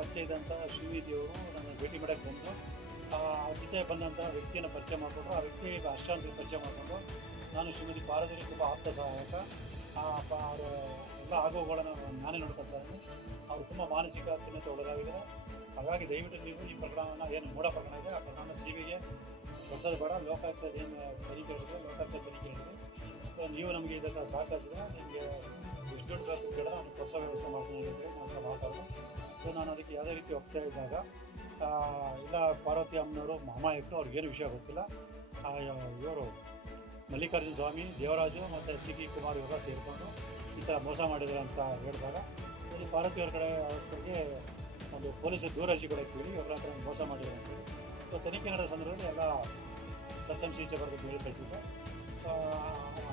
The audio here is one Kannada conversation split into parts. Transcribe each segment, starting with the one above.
ಪರಿಚಯ ಇದ್ದಂಥ ಶ್ರೀವಿದ್ಯವರು ನನ್ನ ಭೇಟಿ ಮಾಡೋಕ್ಕೆ ಬಂದು ಅವ್ರ ಜೊತೆ ಬಂದಂಥ ವ್ಯಕ್ತಿಯನ್ನು ಪರಿಚಯ ಮಾಡಿಕೊಂಡು ಆ ವ್ಯಕ್ತಿಗೆ ಹರ್ಷ ಅಂತ ಪರಿಚಯ ಮಾಡಿಕೊಂಡು ನಾನು ಶ್ರೀಮತಿ ಪಾರ್ವತಿ ತುಂಬ ಆಪ್ತ ಸಹಾಯಕ. ಅವರ ಎಲ್ಲ ಆಗೋಗಳನ್ನು ನಾನೇ ನೋಡ್ಕೊತಾ ಇದ್ದೀನಿ. ಅವರು ತುಂಬ ಮಾನಸಿಕ ಖಿನ್ನತೆ ಒಳಗಾಗಿದ್ದಾರೆ. ಹಾಗಾಗಿ ದಯವಿಟ್ಟು ನೀವು ಈ ಪ್ರಕರಣವನ್ನು ಏನು ಮೂಢ ಪ್ರಕರಣ ಇದೆ ಆ ಪ್ರಕರಣ ಸಿಬಿಗೆ ಹೊಸದು ಬೇಡ, ಲೋಕಾಯುಕ್ತದ ಏನು ತನಿಖೆ ಹೇಳಿದೆ ಲೋಕಾಯುಕ್ತ ತನಿಖೆ ಹೇಳಿದೆ. ಸೊ ನೀವು ನಮಗೆ ಇದನ್ನು ಸಹಕರಿಸಿದ್ರೆ ನಿಮಗೆ ಎಷ್ಟು ದುಡ್ಡು ಬೇಕು ಕೇಳಿದ್ರೆ ನಾನು ಹೊಸ ವ್ಯವಸ್ಥೆ ಮಾಡ್ತೀನಿ ಅಂತ ಮಾತಾಡೋದು. ಸೊ ನಾನು ಅದಕ್ಕೆ ಯಾವುದೇ ರೀತಿ ಒಪ್ತಾ ಇದ್ದಾಗ ಇಲ್ಲ ಪಾರ್ವತಿ ಅಮ್ಮನವರು ಅಮಾಯಕರು ಅವ್ರಿಗೇನು ವಿಷಯ ಗೊತ್ತಿಲ್ಲ. ಇವರು ಮಲ್ಲಿಕಾರ್ಜುನ ಸ್ವಾಮಿ, ದೇವರಾಜು ಮತ್ತು ಸಿ.ಕೆ. ಕುಮಾರ್ ಇವೆಲ್ಲ ಸೇರಿಕೊಂಡು ಈ ಥರ ಮೋಸ ಮಾಡಿದ್ರು ಅಂತ ಹೇಳಿದಾಗ ಇಲ್ಲಿ ಪಾರ್ವತಿಯವ್ರ ಕಡೆ ಅವ್ರಿಗೆ ಒಂದು ಪೊಲೀಸರು ದೂರ ಅರ್ಜಿ ಕೂಡ ಇರ್ತೀವಿ ಇವ್ರ ಹತ್ರ ಮೋಸ ಮಾಡಿದ್ರು ಅಂತ. ಸೊ ತನಿಖೆ ನಡೆದ ಸಂದರ್ಭದಲ್ಲಿ ಎಲ್ಲ ಸತ್ಯಾಂಶ ಬರೆದು ಹೇಳಿ ಕಳಿಸಿದ್ದು.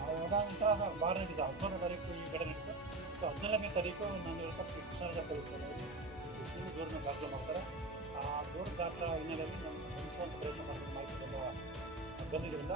ಅದಾದ ನಂತರ 12ನೇ ದಿವಸ 11ನೇ ತಾರೀಕು ಈ ಕಡೆ ನಡೀತು. ಸೊ 17ನೇ ತಾರೀಕು ನಾನು ಹೇಳ್ತಾ ಕೃಷ್ಣರಾಜ ಕಳಿಸ್ತಾರೆ ದೂರನ್ನ ದಾಖಲೆ ಮಾಡ್ತಾರೆ. ಆ ದೂರ ದಾಖಲೆ ಹಿನ್ನೆಲೆಯಲ್ಲಿ ನಾನು ಪ್ರಯತ್ನ ಮಾಡ್ಕೊಂಡು ಮಾಹಿತಿ ಬಂದಿದ್ದರಿಂದ